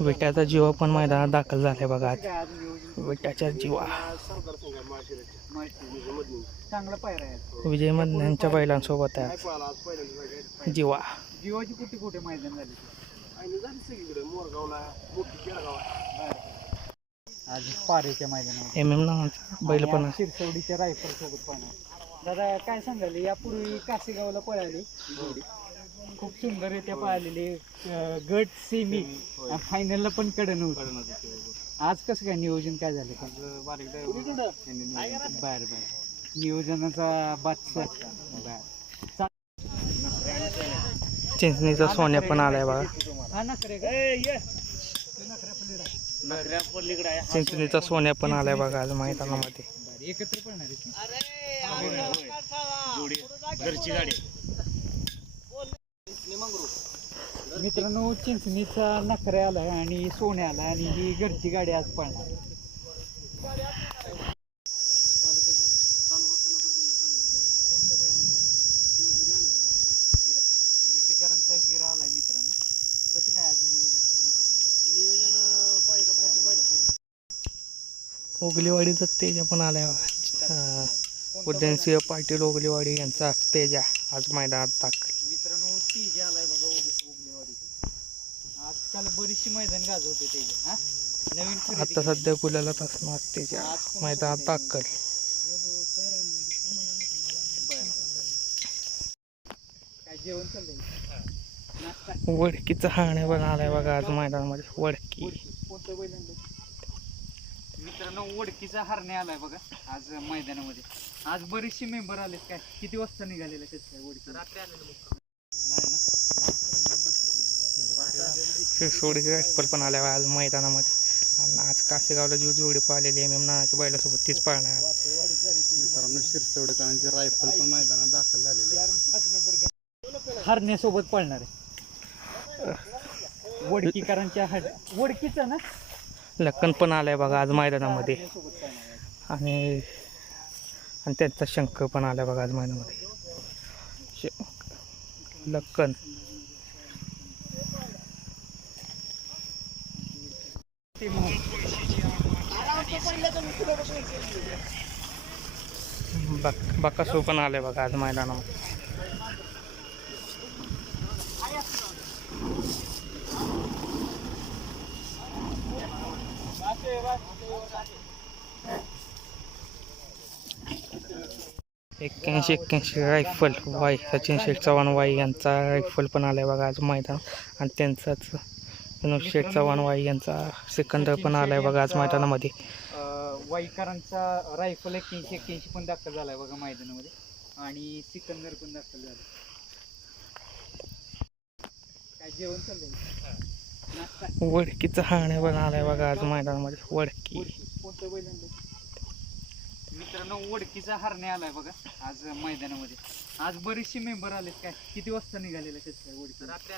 विट्याचा जीवा पण मैदानात दाखल झालाय बघा आज. विट्याच्या जीवा. विजय मधन्यांच्या बैलांसोबत आहे. जीवा. जीवाची कुठे कुठे मैदान झाले? आज पारेच्या मैदानावर एम एम नावाचा बैल पण. शिरसवडीच्या रायफल सोबत पाहणार दादा काय सांगाल यापूर्वी कासेगावला पळाली. खूप सुंदररित्या पळालेली अं, गट सेमी फायनलला पण कडन होत. आज कसं काय नियोजन काय झालं का? बर बर. नियोजनाचा बादशाह. चिंचणीचा सोन्या पण आलाय बघा. हा नखरे का? चिंचणीचा सोन्या पण आलाय बघा आज मैदानामध्ये. एकत्र पळणार आहे की? मित्रांनो चिंचणीचा नखरे आलाय आणि सोने आला आणि ही घरची गाडी आज पळणार विटेकरांचा हिरा आलाय मित्रांनो. कसं काय आज नियोजन? ओगलेवाडीचा तेजा पण आलाय उदयनसिंह पाटील ओगलेवाडी यांचा तेजा आज मैदानात दाखल. मित्रांनो ती जे आलाय बघा आजकाल बरीचशी मैदान गाजवते ते. हा? नवीन खरेदी आता सध्या गुलालात असणार तेजा मैदानात दाखल काय जेवण चाललंय? नाश्ता? वडकीचा हाणे पण आलाय बघा आज मैदानामध्ये. वडकी. ओळखी. कोणतं बैल आणलंय? मित्रांनो ओळखीचा हरणे आलाय बघा आज मैदानामध्ये. आज बरेचसे मेंबर आलेत काय? किती वाजता निघालेले त्याच काय ओळखी रात्री सोडी रायफल पण आल्या आज मैदानामध्ये. आणि आज कासेगावला जीव जोडी पाहिलेली एम एम नानाच्या बैलासोबत तीच पाळणार मित्रांनो शिरसवडकरांची रायफल पण मैदानात दाखल झालेली आहे. हरण्यासोबत पळणार आहे. वडकीकरांच्या वडकीचं ना? लक्कन पण आलाय बघा आज मैदानामध्ये. आहे. आणि आणि त्यांचा शंख पण आलाय बघा आज मैदानामध्ये. लक्कन. ते मग बक बकासू पण आले बघा आज मैदानामध्ये एक्क्याऐंशी एक्क्याऐंशी रायफल वाई सचिन शेठ चव्हाण वाई यांचा रायफल पण आलाय बघा आज मैदान आणि त्यांचाच शेठ चव्हाण वाई यांचा सिकंदर पण आलाय बघा आज मैदानामध्ये. वाईकरांचा रायफल एक्क्याऐंशी एक्क्याऐंशी पण दाखल झालाय बघा मैदानामध्ये. आणि सिकंदर पण दाखल झाला काय जेवण चाललंय? वडकीचा हाणे पण आलाय बघा आज मैदानामध्ये वडकी? मित्रांनो ओळखीचा हरणे आलाय बघा आज मैदानामध्ये. आज बरेचसे मेंबर आलेत काय? किती वाजता निघालेले काय ओळखी रात्री